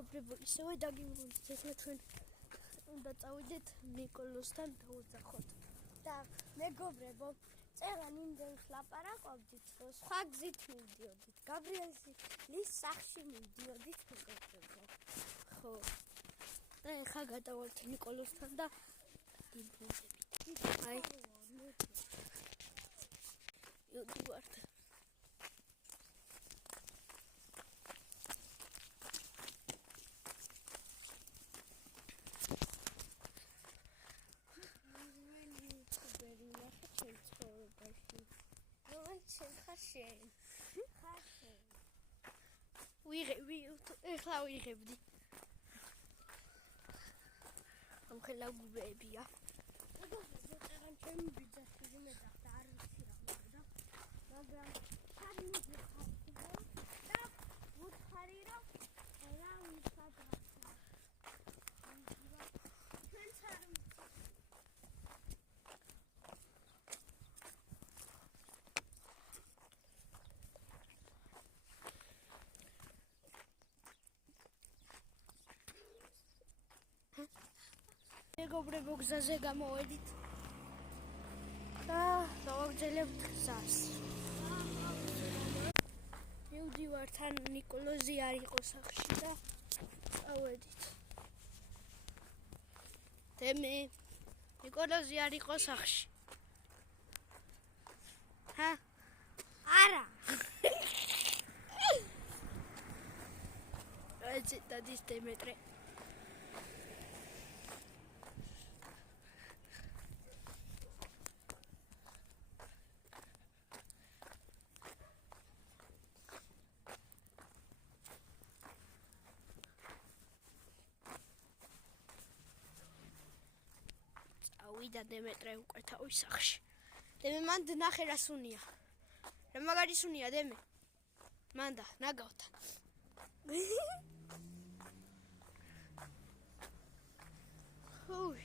მეგობრებო, ისევე დაგიბრუნდით, ახლა ჩვენ უნდა წავიდეთ ნიკოლოსთან დაუძახოთ. და მეგობრებო, წერან იმდენს ლაპარაკობდით, რომ სხვა გზით მივდიოდით. გაბრიელის სახლში მივდიოდით მეგობრებო. ხო. და ახლა გადავალთ ნიკოლოსთან და დაგიბრუნდებით. აი. იუდივართ. ეხლა ვიღებდი. ამხელა გუბეებია. წერან ჩემი ბიძაში იმედახდა არ ვიცი რა მაგდა. მაგრამ ხარი მიხარდა და ვუთხარი რომ რა ვიხადრა. ჩვენც არ მეგობრებო, გზაზე გამოვედით და დავაგრძელებთ გზას. მივდივართ ან ნიკოლოზი არ იყო სახლში და წავედით. დემე, ნიკოლოზი არ იყო სახლში. ჰა? არა. ეცე დადის დემეტრე. ვიდა დემეტრე უკვე თავის სახლში. დემე მან ნახე რა სუნია. რა მაგარი სუნია დემე. მანდა ნაგავთან. ხუი